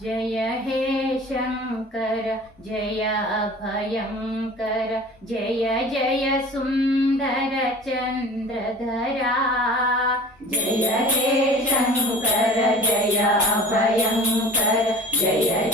जय हे शङ्कर जय अभयङ्कर जय जय सुन्दर चन्द्रधरा जय हे शङ्कर जय अभयङ्कर जय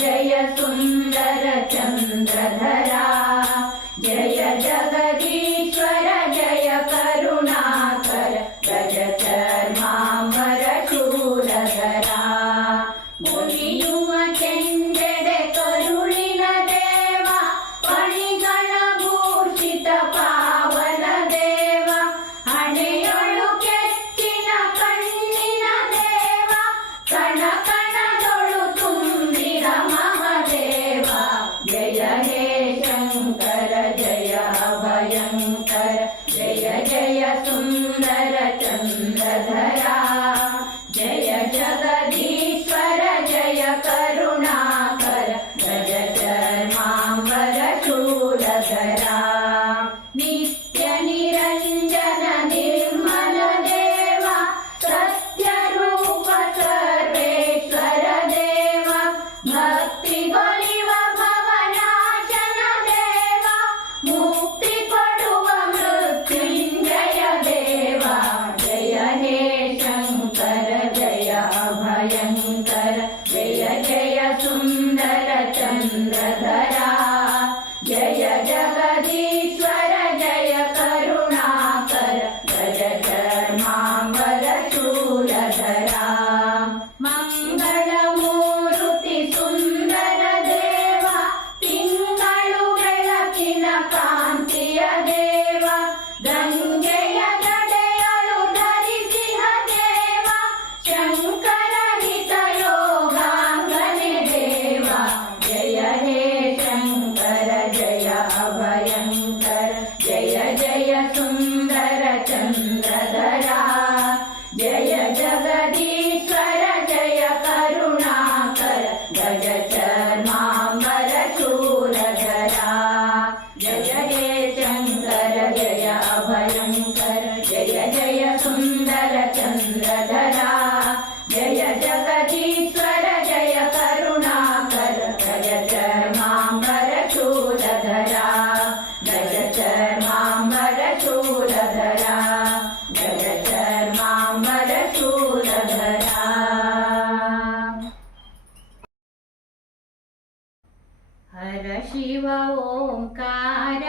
ಹರ ಶಿವ ಓಂಕಾರ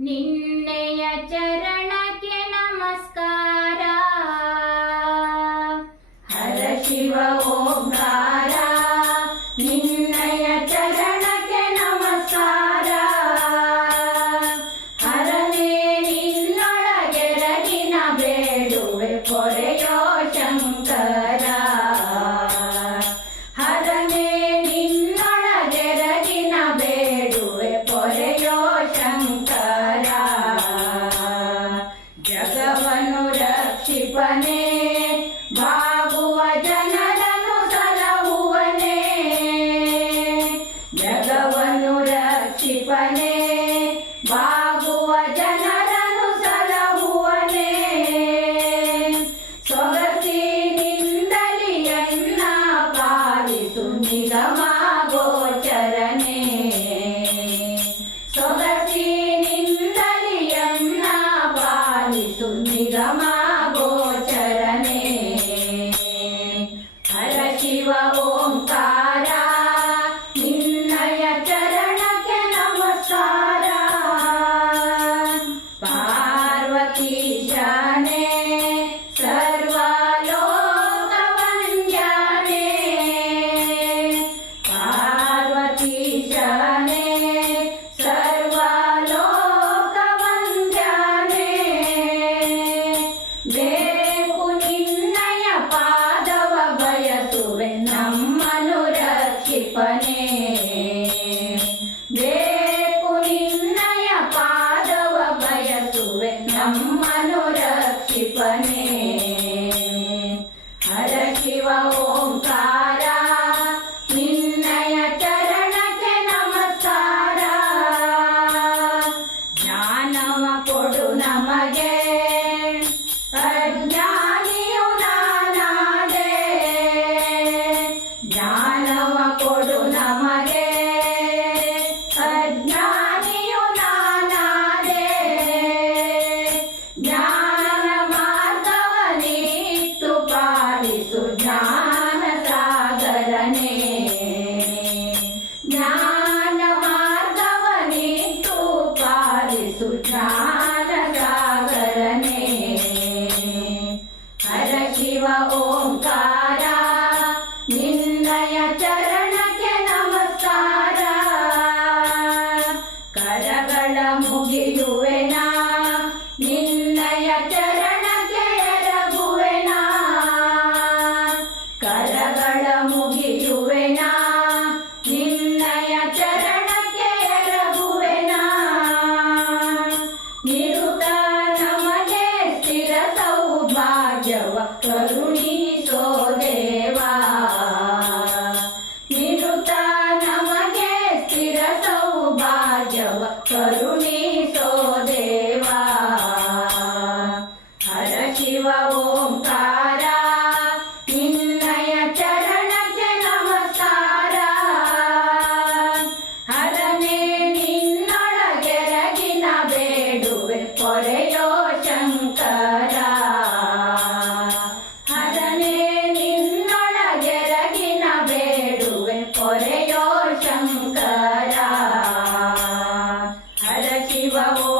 ನಿನ್ನೆಯ ಚರ don't I need. ಶಂಕರ ಅದನೇ ನಿನ್ನೊಳಗೆರಗಿನ ಬೇಡುವೆ ಶಿವೋ